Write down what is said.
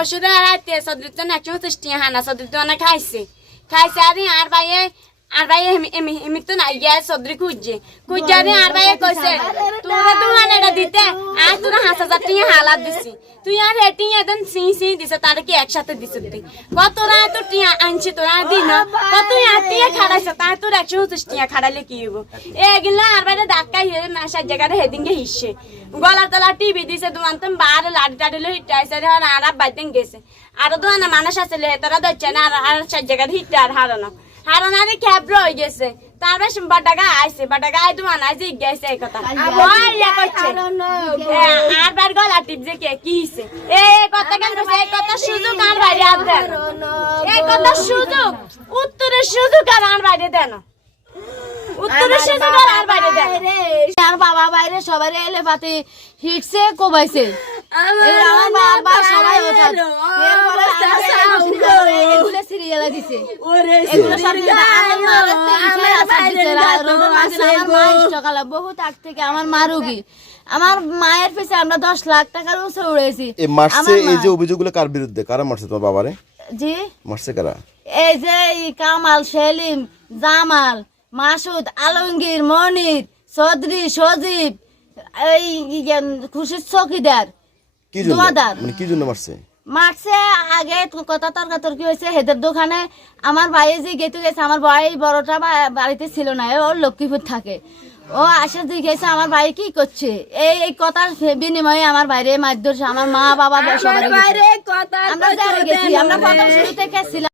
পরশুরে রাতে সদরিত না একশো পঁচিশ টিয়া হানা সদরিত না, খাইছে। খাইছে আর আর ভাইয়ে, আর ভাই এমি এমি তো নাই গিয়া সদরি খুঁজছে। খুঁজছে আর আর ভাইয়ে কইছে, তোরা তো মানে এটা দিতে, আর তোরা হাঁস হাজার টিয়া হালাত দিছি। তুই আর রেটিং একদম সি সি দিছে, তার কি একসাথে দিছে তুই? কত রা তো টিয়া আনছি, তোরা দিন, কত আর টিয়া খাড়াইছে তার তোর একশো পঁচিশ টিয়া খাড়াইলে কি হব এগুলা আর বাইরে ধাক্কা হিরে মাসার জায়গাটা হেদিনকে হিসছে গলার তলা টিভি দিছে দোকান তো বার লাড়ি টাড়িলে হিটাইছে রে আর আর বাইতেন গেছে। আর মানুষ আছে তারা ধরছে না আর আর সার জায়গাটা হিটে আর হারানো। রয়ে গেছে। তারপরে বাটাগা আইছে বাটাগা আই দোকান আইছে গেছে এই কথা। ইয়া করছে আর বার গলা টিপছে কে কি হিসে এই কথা কেন কইছে? এই কথা সুযোগ আর বাইরে আর দেন। এই কথা সুযোগ উত্তরের সুযোগ আর আর বাইরে দেন। উত্তরের সুযোগ আর আর বাইরে আর বাবা বাইরে সবাই এলে পাতি হিটছে কোবাইছে আমার বাবা সবাই এগুলো সিরিয়ালে দিছে এগুলো আগ থেকে আমার মা রুগী আমার মায়ের পিছে আমরা দশ লাখ টাকার উপরে উড়েছি এই মারছে এই যে অভিযোগগুলো কার বিরুদ্ধে কারা মারছে তোমার বাবারে জি মারছে কারা এই যে কামাল সেলিম জামাল মাসুদ আলমগীর মনির চৌধুরী সজীব এই খুশির চকিদার কি জন্য? দোয়াদার। মানে কি জন্য মারছে? মারছে আগে তো কথা তর্কাতর্কি হয়েছে হেদের দোকানে আমার ভাই যে গেতে গেছে আমার ভাই বড়টা বা- বাড়িতে ছিল না ও লক্ষ্মীপুর থাকে। ও আসে জিজ্ঞেসে আমার ভাই কি করছে? এই এই কথার বিনিময়ে আমার বাইরে মারধর আমার মা বাবা সবাই গেছে। আমরা যারা গেছি আমরা প্রথম শুরু থেকে ছিলাম।